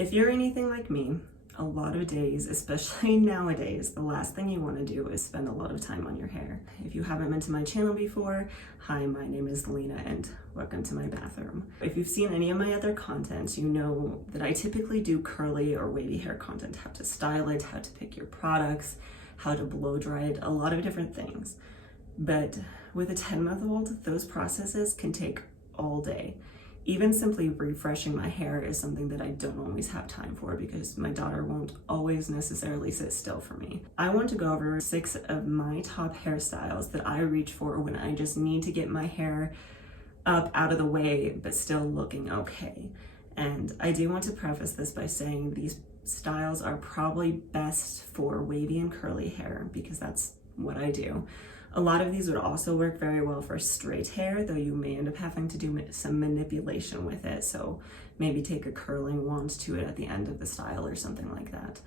If you're anything like me, a lot of days, especially nowadays, the last thing you want to do is spend a lot of time on your hair. If you haven't been to my channel before, hi, my name is Lena and welcome to my bathroom. If you've seen any of my other content, you know that I typically do curly or wavy hair content, how to style it, how to pick your products, how to blow dry it, a lot of different things. But with a 10-month-old, those processes can take all day. Even simply refreshing my hair is something that I don't always have time for because my daughter won't always necessarily sit still for me. I want to go over 6 of my top hairstyles that I reach for when I just need to get my hair up out of the way but still looking okay. And I do want to preface this by saying these styles are probably best for wavy and curly hair because that's what I do. A lot of these would also work very well for straight hair, though you may end up having to do some manipulation with it. So maybe take a curling wand to it at the end of the style or something like that.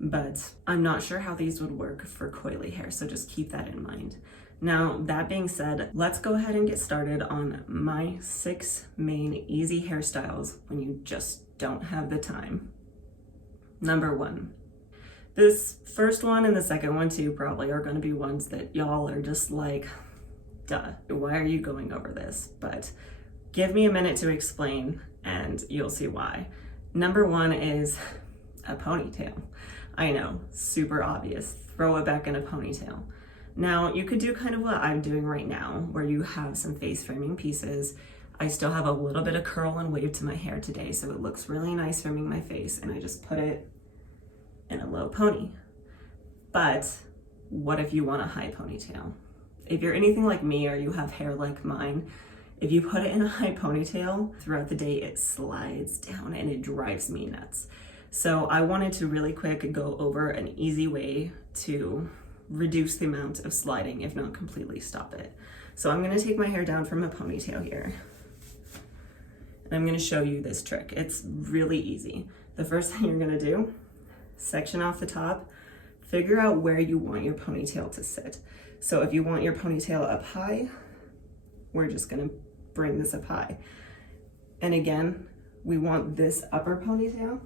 But I'm not sure how these would work for coily hair, so just keep that in mind. Now, that being said, let's go ahead and get started on my 6 main easy hairstyles when you just don't have the time. Number 1. This first one and the second one too probably are going to be ones that y'all are just like, duh, why are you going over this? But give me a minute to explain and you'll see why. Number 1 is a ponytail. I know, super obvious. Throw it back in a ponytail. Now, you could do kind of what I'm doing right now, where you have some face framing pieces. I still have a little bit of curl and wave to my hair today, so it looks really nice framing my face, and I just put it in a low pony. But what if you want a high ponytail? If you're anything like me or you have hair like mine, if you put it in a high ponytail throughout the day, it slides down and it drives me nuts. So I wanted to really quick go over an easy way to reduce the amount of sliding, if not completely stop it. So I'm gonna take my hair down from a ponytail here. And I'm gonna show you this trick. It's really easy. The first thing you're gonna do, section off the top, figure out where you want your ponytail to sit. So if you want your ponytail up high, we're just gonna bring this up high. And again, we want this upper ponytail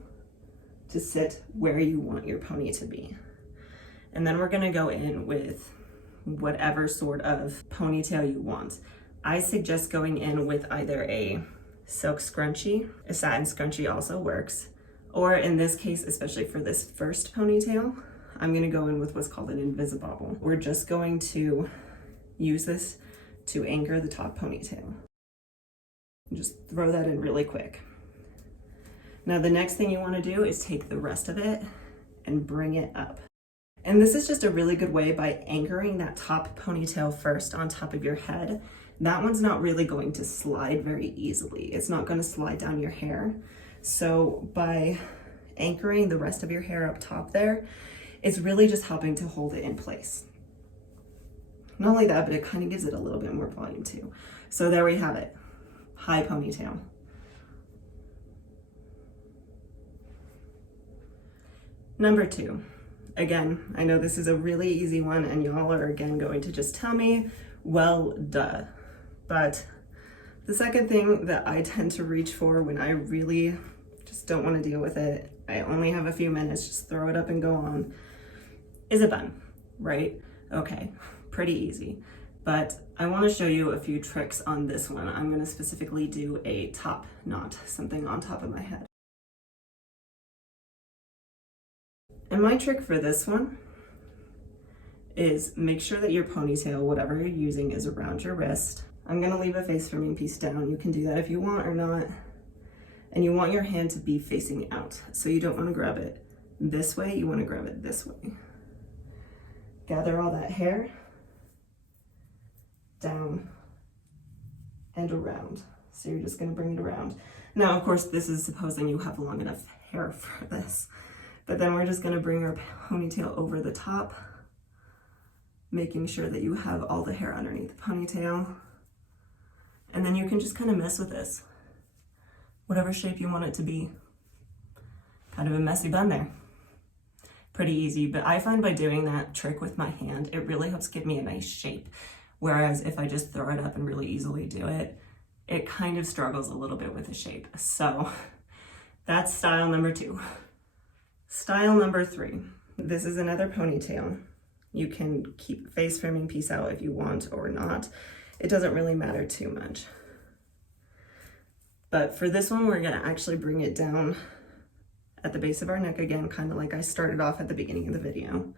to sit where you want your pony to be. And then we're gonna go in with whatever sort of ponytail you want. I suggest going in with either a silk scrunchie, a satin scrunchie also works, or in this case, especially for this first ponytail, I'm gonna go in with what's called an invisibobble. We're just going to use this to anchor the top ponytail. Just throw that in really quick. Now the next thing you wanna do is take the rest of it and bring it up. And this is just a really good way by anchoring that top ponytail first on top of your head. That one's not really going to slide very easily. It's not gonna slide down your hair. So by anchoring the rest of your hair up top there, it's really just helping to hold it in place. Not only that, but it kind of gives it a little bit more volume too. So there we have it, high ponytail. Number 2, again, I know this is a really easy one and y'all are again going to just tell me, well, duh. But the second thing that I tend to reach for when I really just don't want to deal with it, I only have a few minutes, just throw it up and go on, is a bun, right? Okay, pretty easy. But I want to show you a few tricks on this one. I'm going to specifically do a top knot, something on top of my head. And my trick for this one is make sure that your ponytail, whatever you're using, is around your wrist. I'm gonna leave a face framing piece down. You can do that if you want or not. And you want your hand to be facing out. So you don't wanna grab it this way, you wanna grab it this way. Gather all that hair down and around. So you're just gonna bring it around. Now, of course, this is supposing you have long enough hair for this. But then we're just gonna bring our ponytail over the top, making sure that you have all the hair underneath the ponytail. And then you can just kind of mess with this, whatever shape you want it to be. Kind of a messy bun there. Pretty easy, but I find by doing that trick with my hand, it really helps give me a nice shape. Whereas if I just throw it up and really easily do it, it kind of struggles a little bit with the shape. So That's style number 2. Style number 3. This is another ponytail. You can keep a face framing piece out if you want or not. It doesn't really matter too much. But for this one, we're gonna actually bring it down at the base of our neck again, kind of like I started off at the beginning of the video.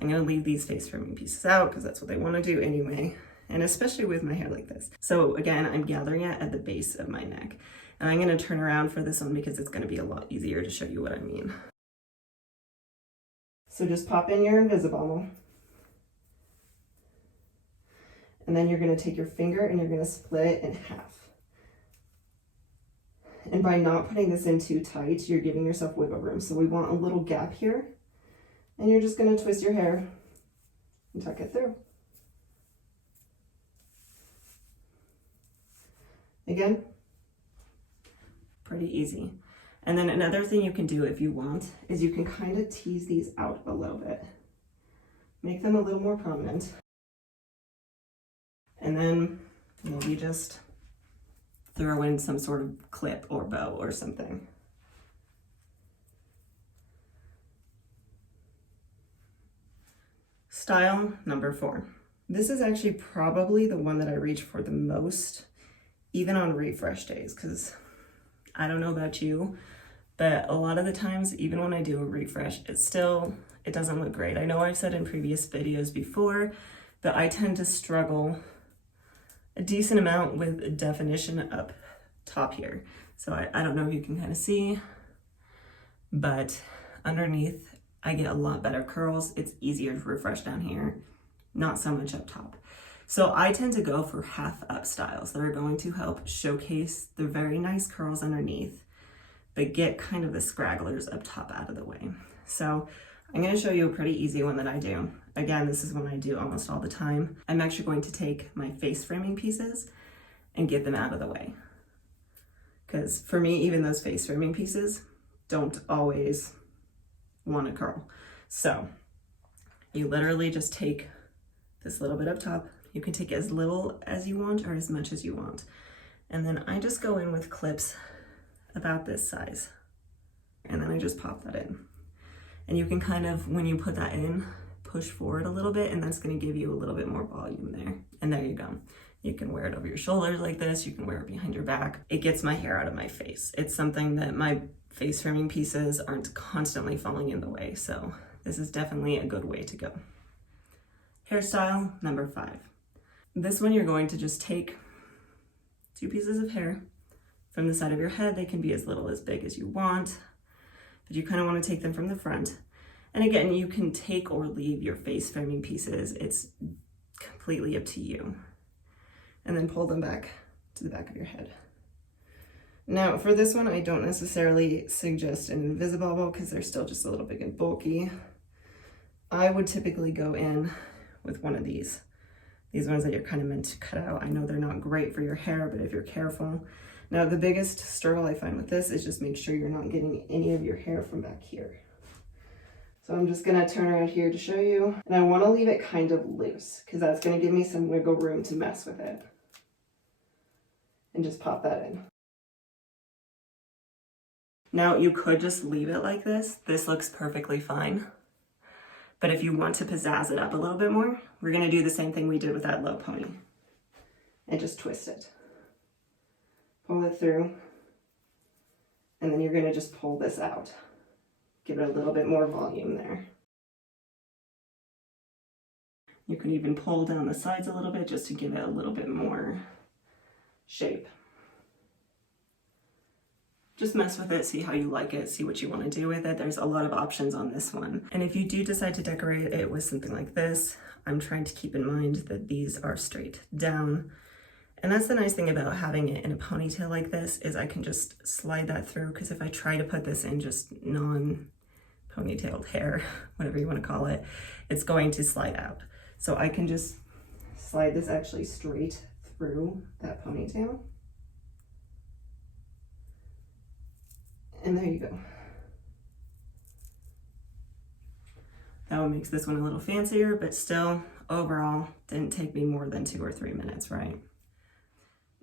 I'm gonna leave these face framing pieces out because that's what they wanna do anyway, and especially with my hair like this. So again, I'm gathering it at the base of my neck. And I'm gonna turn around for this one because it's gonna be a lot easier to show you what I mean. So just pop in your Invisibobble. And then you're gonna take your finger and you're gonna split it in half. And by not putting this in too tight, you're giving yourself wiggle room. So we want a little gap here. And you're just gonna twist your hair and tuck it through. Again, pretty easy. And then another thing you can do if you want is you can kind of tease these out a little bit. Make them a little more prominent. And then maybe just throw in some sort of clip or bow or something. Style number 4. This is actually probably the one that I reach for the most, even on refresh days, because I don't know about you, but a lot of the times, even when I do a refresh, it doesn't look great. I know I've said in previous videos before that I tend to struggle a decent amount with definition up top here. So I don't know if you can kind of see, but underneath I get a lot better curls. It's easier to refresh down here, not so much up top. So I tend to go for half up styles that are going to help showcase the very nice curls underneath, but get kind of the scragglers up top out of the way. So I'm going to show you a pretty easy one that I do. Again, this is one I do almost all the time. I'm actually going to take my face framing pieces and get them out of the way. Because for me, even those face framing pieces don't always want to curl. So you literally just take this little bit up top. You can take as little as you want or as much as you want. And then I just go in with clips about this size. And then I just pop that in. And you can kind of, when you put that in, push forward a little bit, and that's going to give you a little bit more volume there. And there you go. You can wear it over your shoulders like this. You can wear it behind your back. It gets my hair out of my face. It's something that my face framing pieces aren't constantly falling in the way. So this is definitely a good way to go. Hairstyle number 5. This one, you're going to just take 2 pieces of hair from the side of your head. They can be as little as big as you want, but you kind of want to take them from the front. And again, you can take or leave your face framing pieces. It's completely up to you. And then pull them back to the back of your head. Now for this one, I don't necessarily suggest an Invisibobble because they're still just a little big and bulky. I would typically go in with one of these ones that you're kind of meant to cut out. I know they're not great for your hair, but if you're careful. Now the biggest struggle I find with this is just make sure you're not getting any of your hair from back here. So I'm just gonna turn around here to show you. And I wanna leave it kind of loose because that's gonna give me some wiggle room to mess with it. And just pop that in. Now you could just leave it like this. This looks perfectly fine. But if you want to pizzazz it up a little bit more, we're gonna do the same thing we did with that low pony. And just twist it. Pull it through. And then you're gonna just pull this out. Give it a little bit more volume there. You can even pull down the sides a little bit just to give it a little bit more shape. Just mess with it, see how you like it, see what you want to do with it. There's a lot of options on this one. And if you do decide to decorate it with something like this, I'm trying to keep in mind that these are straight down. And that's the nice thing about having it in a ponytail like this is I can just slide that through, because if I try to put this in just non-ponytailed hair, whatever you want to call it, it's going to slide out. So I can just slide this actually straight through that ponytail. And there you go. That one makes this one a little fancier, but still, overall, didn't take me more than 2 or 3 minutes, right?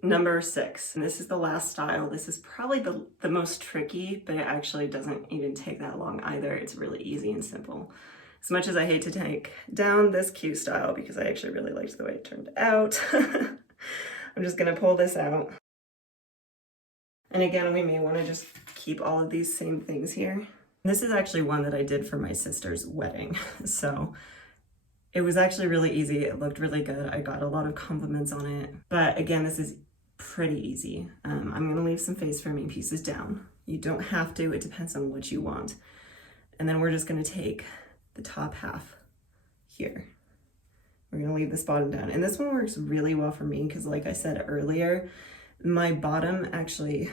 Number 6, and this is the last style. This is probably the most tricky, but it actually doesn't even take that long either. It's really easy and simple. As much as I hate to take down this cute style because I actually really liked the way it turned out, I'm just gonna pull this out. And again, we may wanna just keep all of these same things here. This is actually one that I did for my sister's wedding. So it was actually really easy. It looked really good. I got a lot of compliments on it. But again, this is pretty easy. I'm gonna leave some face framing pieces down. You don't have to, it depends on what you want. And then we're just gonna take the top half here. We're gonna leave this bottom down. And this one works really well for me because like I said earlier, my bottom actually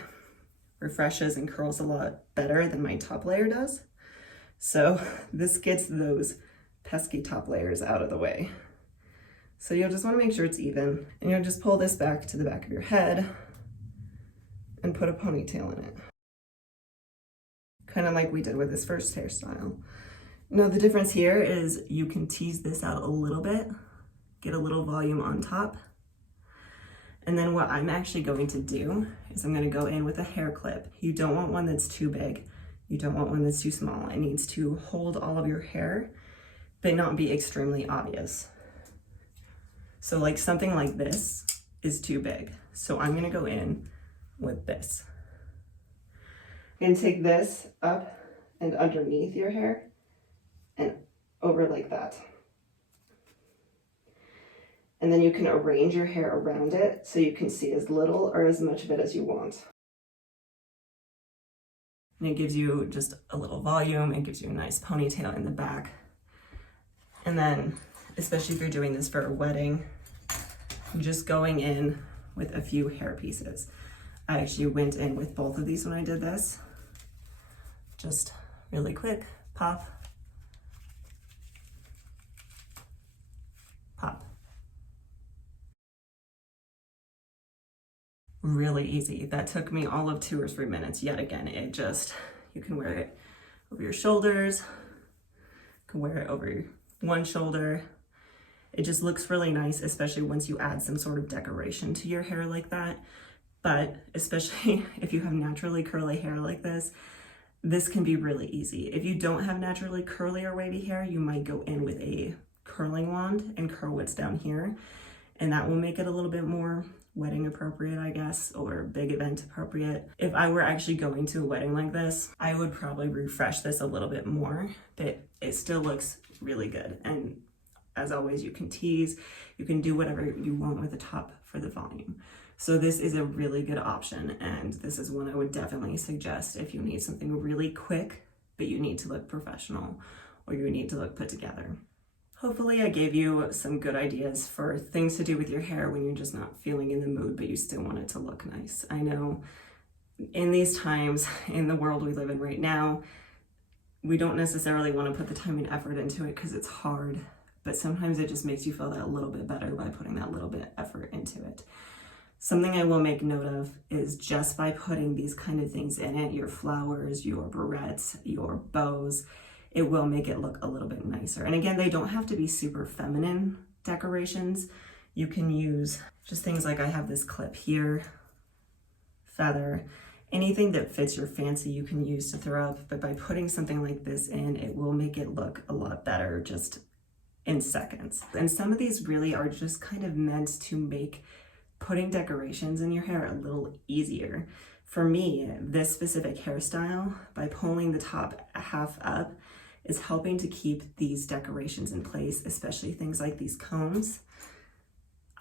refreshes and curls a lot better than my top layer does. So this gets those pesky top layers out of the way. So you'll just want to make sure it's even, and you'll just pull this back to the back of your head and put a ponytail in it. Kind of like we did with this first hairstyle. Now the difference here is you can tease this out a little bit, get a little volume on top. And then what I'm actually going to do is I'm going to go in with a hair clip. You don't want one that's too big. You don't want one that's too small. It needs to hold all of your hair, but not be extremely obvious. So like something like this is too big. So I'm gonna go in with this. And take this up and underneath your hair and over like that. And then you can arrange your hair around it so you can see as little or as much of it as you want. And it gives you just a little volume. It gives you a nice ponytail in the back. And then, especially if you're doing this for a wedding, just going in with a few hair pieces. I actually went in with both of these when I did this. Just really quick, pop, pop. Really easy. That took me all of 2 or 3 minutes. Yet again, you can wear it over your shoulders, you can wear it over one shoulder. It just looks really nice, especially once you add some sort of decoration to your hair like that. But especially if you have naturally curly hair like this can be really easy. If you don't have naturally curly or wavy hair, you might go in with a curling wand and curl what's down here. And that will make it a little bit more wedding appropriate, I guess, or big event appropriate. If I were actually going to a wedding like this, I would probably refresh this a little bit more, but it still looks really good. And as always, you can tease, you can do whatever you want with the top for the volume. So this is a really good option, and this is one I would definitely suggest if you need something really quick, but you need to look professional or you need to look put together. Hopefully I gave you some good ideas for things to do with your hair when you're just not feeling in the mood, but you still want it to look nice. I know in these times, in the world we live in right now, we don't necessarily want to put the time and effort into it because it's hard. But sometimes it just makes you feel that little bit better by putting that little bit effort into it. Something I will make note of is just by putting these kind of things in it, your flowers, your barrettes, your bows, it will make it look a little bit nicer. And again, they don't have to be super feminine decorations. You can use just things like I have this clip here, feather, anything that fits your fancy you can use to throw up. But by putting something like this in, it will make it look a lot better just in seconds. And some of these really are just kind of meant to make putting decorations in your hair a little easier. For me, this specific hairstyle, by pulling the top half up, is helping to keep these decorations in place, especially things like these combs.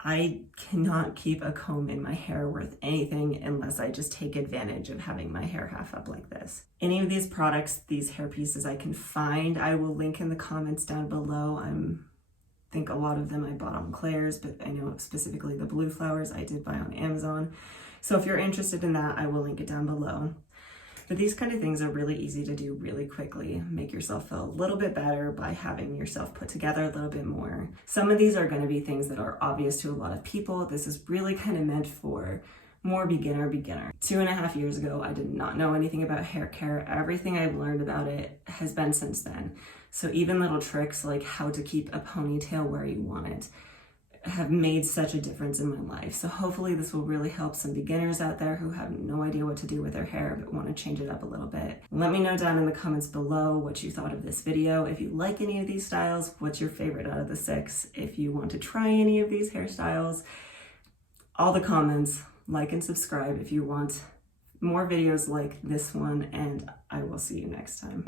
I cannot keep a comb in my hair worth anything unless I just take advantage of having my hair half up like this. Any of these products, these hair pieces I can find, I will link in the comments down below. I think a lot of them I bought on Claire's, but I know specifically the blue flowers I did buy on Amazon. So if you're interested in that, I will link it down below. But these kind of things are really easy to do really quickly. Make yourself feel a little bit better by having yourself put together a little bit more. Some of these are going to be things that are obvious to a lot of people. This is really kind of meant for more beginner. 2.5 years ago, I did not know anything about hair care. Everything I've learned about it has been since then. So even little tricks like how to keep a ponytail where you want it, have made such a difference in my life. So hopefully this will really help some beginners out there who have no idea what to do with their hair but want to change it up a little bit. Let me know down in the comments below what you thought of this video. If you like any of these styles, what's your favorite out of the 6? If you want to try any of these hairstyles, all the comments, like and subscribe if you want more videos like this one, and I will see you next time.